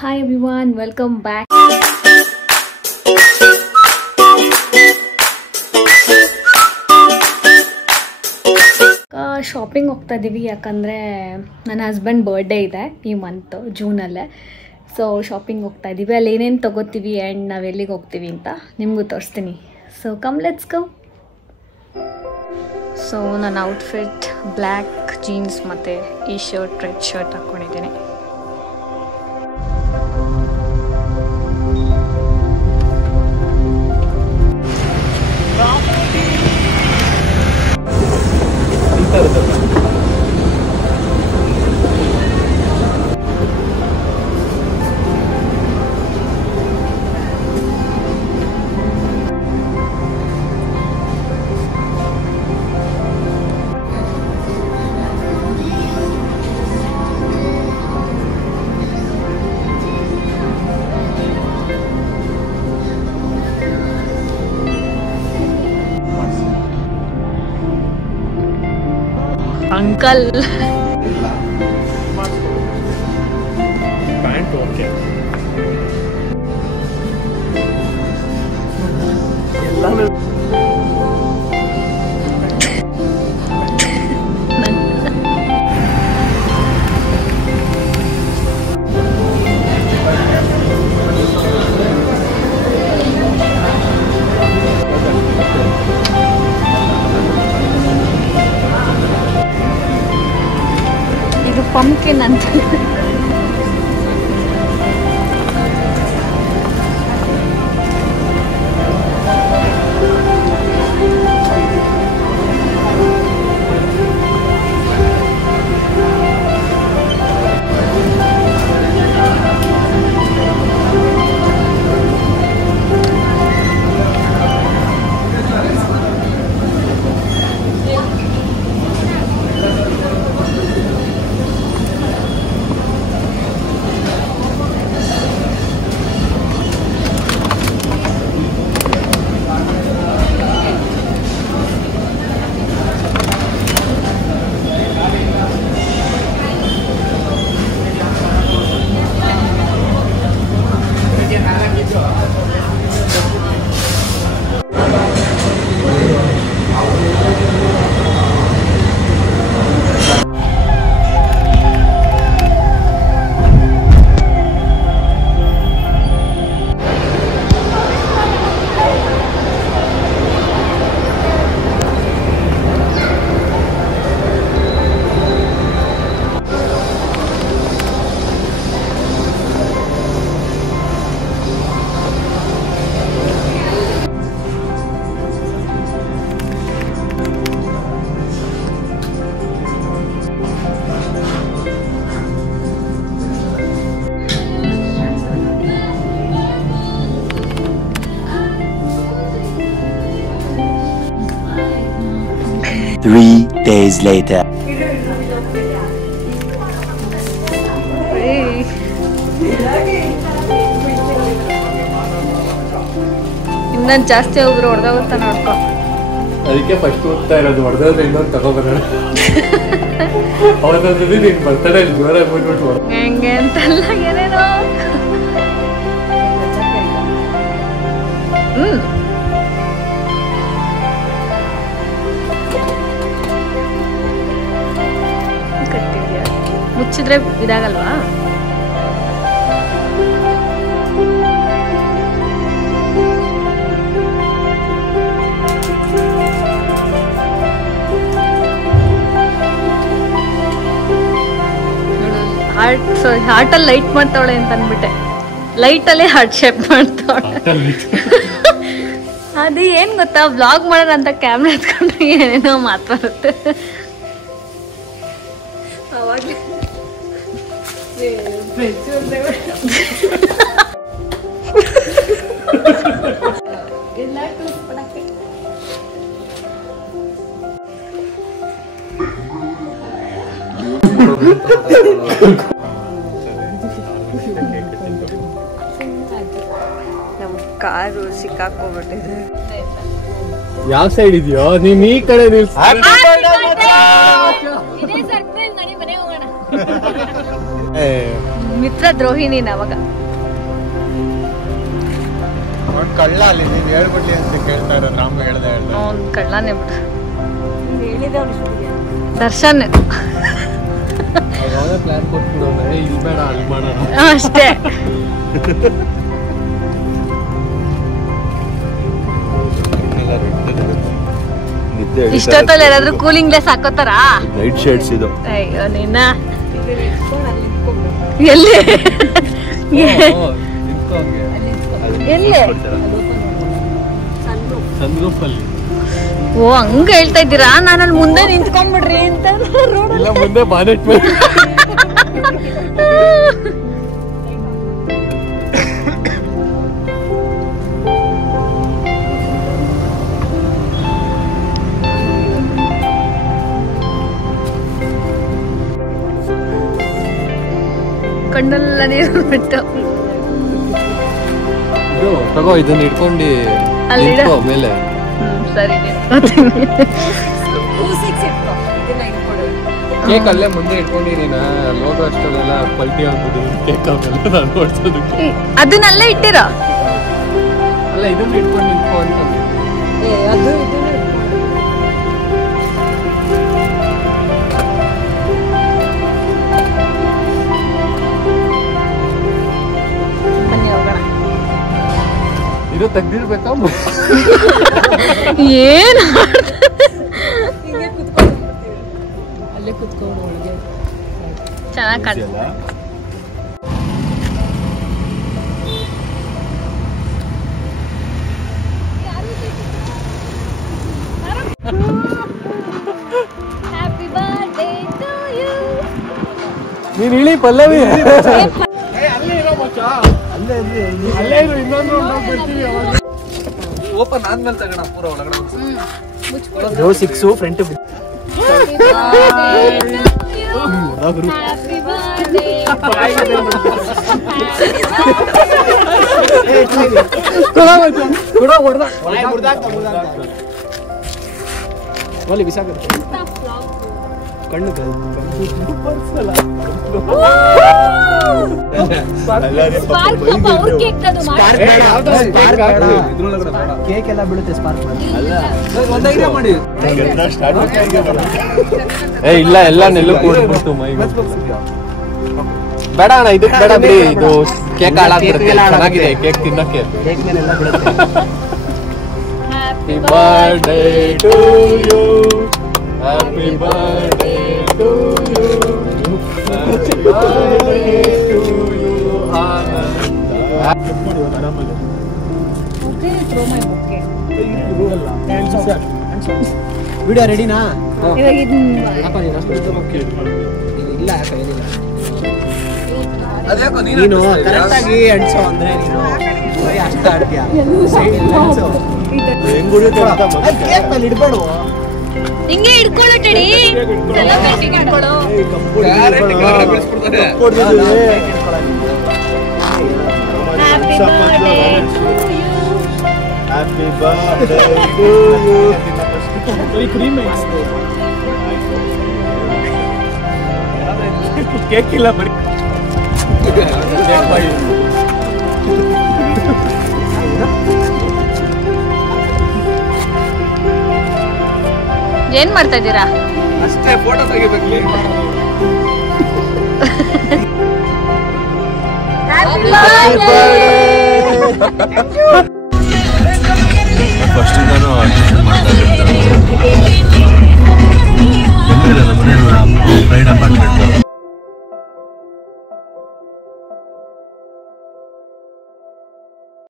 Hi everyone, welcome back. Shopping ಹೋಗ್ತಾ ಇದ್ದೀವಿ ಯಾಕಂದರೆ ನನ್ನ ಹಸ್ಬೆಂಡ್ ಬರ್ಡೇ ಇದೆ ಈ ಮಂತ್ ಜೂನಲ್ಲೇ. ಸೊ ಶಾಪಿಂಗ್ ಹೋಗ್ತಾ ಇದ್ದೀವಿ. ಅಲ್ಲಿ ಏನೇನು ತೊಗೋತೀವಿ ಆ್ಯಂಡ್ ನಾವು ಎಲ್ಲಿಗೆ ಹೋಗ್ತೀವಿ ಅಂತ ನಿಮಗೂ ತೋರಿಸ್ತೀನಿ. So come let's go. So ನನ್ನ ಔಟ್ಫಿಟ್ ಬ್ಲ್ಯಾಕ್ ಜೀನ್ಸ್ ಮತ್ತು ಈ ಶರ್ಟ್ ರೆಡ್ ಶರ್ಟ್ ಹಾಕ್ಕೊಂಡಿದ್ದೀನಿ. ಅಂಕಲ್ ಪ್ಯಾಂಟ್ ಓಕೆ ಎಲ್ಲ ಪಂಪ್ಕಿನ್ ಅಂತ. Three days later. ಇನ್ನೊಂದು ಜಾಸ್ತಿ ಒಬ್ರು ಹೊಡೆದೋಗುತ್ತಾ ನೋಡ್ಕೊ. ಅದಕ್ಕೆ ಫಸ್ಟ್ ಓದ್ತಾ ಇರೋದು ಹೊಡೆದ್ರೆ ಇನ್ನೊಂದು ತಗೋಬರೋಣ. ಅವತ್ತೊಂದು ನೀನು ಬರ್ತಡೇ ಜೋರಾಗಿ ಬಂದ್ಬಿಟ್ಟು ಹೆಂಗೆ ಅಂತೆಲ್ಲ ಏನೇನೋ. ಕಟ್ಟಿದ್ಯಾ ಮುಚ್ಚಿದ್ರೆ ಇದಾಗಲ್ವಾ? ಹಾರ್ಟಲ್ಲಿ ಲೈಟ್ ಮಾಡ್ತಾವಳೆ ಅಂತ ಅಂದ್ಬಿಟ್ಟೆ. ಲೈಟಲ್ಲೇ ಹಾರ್ಟ್ ಶೇಪ್ ಮಾಡ್ತಾವಳೆ. ಅದು ಏನ್ ಗೊತ್ತಾ, ವ್ಲಾಗ್ ಮಾಡೋಣ ಅಂತ ಕ್ಯಾಮ್ರಾ ಎತ್ಕೊಂಡ್ರೆ ಏನೇನೋ ಮಾತು ಬರುತ್ತೆ. ಅವಾಗಲೇ ನಮ್ಮ ಕಾರು ಸಿಕ್ಕಾಕೋಬಿಟ್ಟಿದೆ. ಯಾವ ಸೈಡ್ ಇದೆಯೋ ನೀನ್ ಈ ಕಡೆ ಮಿತ್ರ ದ್ರೋಹಿಣಿ ಅವಾಗ. ಅವ್ನು ಕಳ್ಳ ಅಲ್ಲಿ ನೀನು ಹೇಳ್ಬಿಡ್ಲಿ ಅಂತ ಕೇಳ್ತಾ ಇರೋದು. ರಾಮ ಹೇಳ್ದೆ ಅವ್ನು ಕಳ್ಳನೇ ಬಿಡು. ದರ್ಶನ್ ಅವನೇ ಪ್ಲಾನ್ ಕೊಟ್ಬಿಡೋಣ, ಇಲ್ಲಿ ಬೇಡ ಅಲ್ಲಿ ಮಾಡೋಣ ಅಷ್ಟೇ. ಇಷ್ಟೊತ್ತಲ್ಲಿ ಯಾರಾದ್ರೂ ಕೂಲಿಂಗ್ ಗ್ಲಾಸ್ ಹಾಕೋತಾರ? ನೈಟ್ ಶೇಡ್ಸ್ ಇದು. ಅಯ್ಯೋ ನಿನ್ನ ಎಲ್ಲಿ ಎಲ್ಲಿ? ಸನ್ರೂಫಲ್ಲಿ. ಓ ಹಂಗ ಹೇಳ್ತಾ ಇದ್ದೀರಾ? ನಾನು ಅಲ್ಲಿ ಮುಂದೆ ನಿಂತ್ಕೊಂಡ್ಬಿಡ್ರಿ ಅಂತ. ಇಲ್ಲ ಮುಂದೆ ಬಾನೆಟ್ ಮೇಲೆ. ಕಣ್ಣೆಲ್ಲ ನೀರು ಬಿಟ್ಟು. ತಗೋ ಇದನ್ನ ಇಟ್ಕೊಂಡು ಅಲ್ಲಿ ನಿಂತ್ಕೋ ಮೇಲೆ. ಸರಿ ಕೇಕ್ ಅಲ್ಲೇ ಮುಂದೆ ಇಟ್ಕೊಂಡು ನೀನು ಲೋಗೋ ಅಷ್ಟೊಂದೆಲ್ಲ ಪಲ್ಟಿ ಆಗ್ಬೋದು ಕೇಕ್ ಆಮೇಲೆ ನಾನು ನೋಡ್ಸೋದಕ್ಕೆ. ಅದನ್ನೆಲ್ಲ ಇಟ್ಟಿರೋ? ಅಲ್ಲ ಇದನ್ನ ಇಟ್ಕೊಂಡು ನಿಂತ್ಕೋ ಅಂತ. ಇದು ತೆಗ್ದಿರ್ಬೇಕಾ? ಏನು ಚೆನ್ನಾಗಿ ಕಾಣ್ತದೆ. ನೀನ್ ಇಳಿ ಪಲ್ಲವಿ. ಅಲ್ಲೇ ಇರು, ಇನ್ನೊಂದು ಬರ್ತೀವಿ. ಓಪನ್ ಆದ್ಮೇಲೆ ತಗೋಣ ಪೂರ ಒಳಗಡೆ. Rho 6 front. ಕಣ್ಣು ಕೇಕ್ ಎಲ್ಲ ಬೀಳುತ್ತೆ. ಸ್ಪಾರ್ಕ್ ಮಾಡಿ. ಏ ಇಲ್ಲ ಎಲ್ಲ ನೆಲ್ಲು ಕೂಡ್ಬಿಡ್ತು ಮೈ. ಬೇಡ ಅಣ್ಣ, ಇದಕ್ಕೆ ಬೇಡ ಬಿಡಿ. ಇದು ಕೇಕ್ ಹಾಳಾಗ್ಬಿಡುತ್ತೆ. ಚೆನ್ನಾಗಿದೆ ಕೇಕ್ ತಿನ್ನಕ್ಕೆ. ಕೇಕ್ ಮೇಲೆಲ್ಲ ಬೀಳುತ್ತೆ. Happy birthday to you, happy birthday to you, happy birthday to you Ananda. Video ರೆಡಿನಾ? ಇಲ್ಲ ನೀನು ಕರೆಕ್ಟ್ ಆಗಿ ಅಂಟಿಸೋ ಅಂದ್ರೆ ನೀನು ಅಷ್ಟ ಆಡ್ತೀಯ. ಇಡ್ಬೇಡು, ಹಿಂಗೆ ಹಿಡ್ಕೊಳ್ಳೋ ಟಡಿ. Happy birthday to you. Cake ಇಲ್ಲ ಬರೀ ಏನ್ ಮಾಡ್ತಾ ಇದ್ದೀರಾ? ಅಷ್ಟೇ ಫೋಟೋ ತೆಗಿಬೇಕು. Happy birthday.